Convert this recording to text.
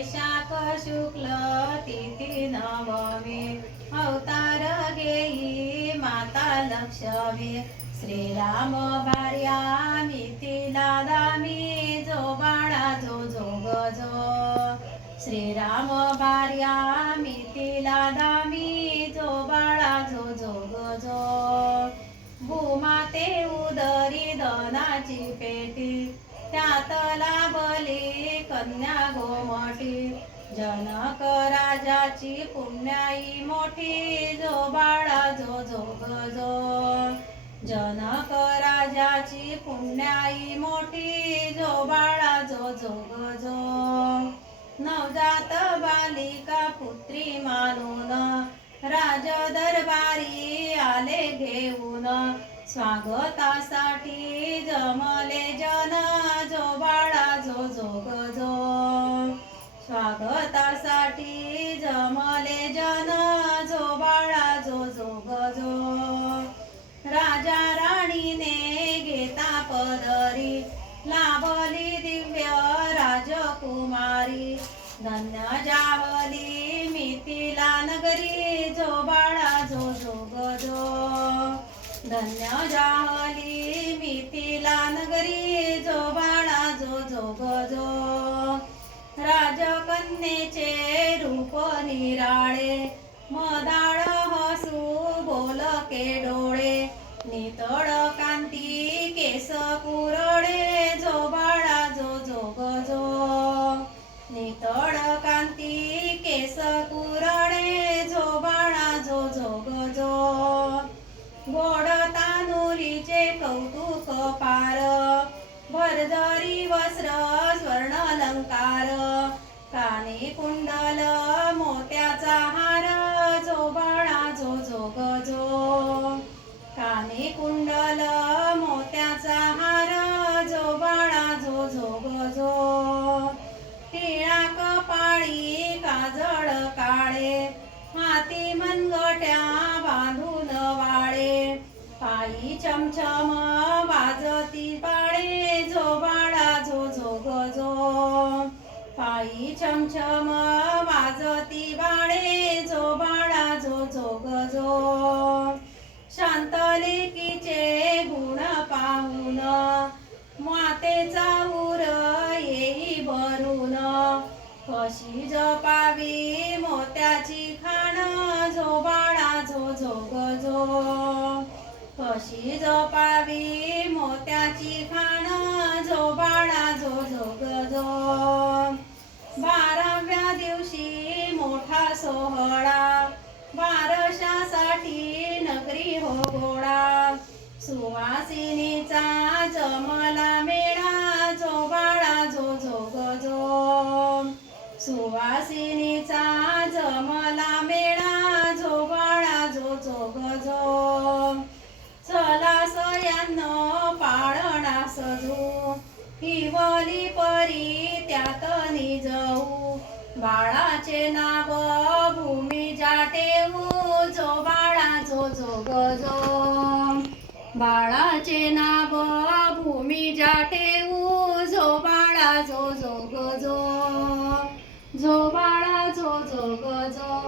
वैशाख शुक्ल तिथी नवमी अवतार घेई माता लक्ष्मी श्रीराम भार्या मिथिला दामी जो बाळा जो जो. गजो श्रीराम भार्या मिथिला दामी जो बाळा जो जो. गजो भूमाते उदरी धनाची पेटी त्यात लाभली कन्या गो गोमटी जनक राजाची पुण्याई मोठी. जो बाळा जो जो. जनक राजाची पुण्याई मोठी. जो बाळा जो जो. नवजात बालिका पुत्री मानून राज दरबारी आले घेऊन. स्वागतासाठी जमले जन जो बाळा धन्य जावली मिथिला नगरी जो बाळा जो जो. धन्य जावली मिथिला नगरी जो बाळा जो जो. राजकन्येचे रूप निराळे मदा अलंकार. काने कुंडल मोत्याचा हार जो बाळा जो जो. गजो कानी कुंडल मोत्याचा हार जो बाळा जो जो. गजो टिळा कपाळी काजळ काळे. हाती मनगट्या बांधून वाळे. पायी चमचम वाजती पाळे आई चमचम वाजती बाणे जो बाळा जो जो. गजो गुण पाहून मातेचा उर येई भरून कशी जपावी मोत्याची खाण जो बाळा जो जो. कशी जपावी मोत्याची खाण जो बाळा जो जो. बारशासाठी नगरी हो गोडा सुवासिनीचा जमला मेळा जो बाळा जो जो. गजो सुवासिनीचा जमला मेळा जो बाळा जो जो. गजो चला सयान पाळणा सजू. हिवली परी त्यात निजऊ बाळाचे नाव भूमी जाटेऊ जो बाळाचे नाव भूमी जा ठेवू जो बाळा जो जो गजो जो जो बाळा जो जो गजो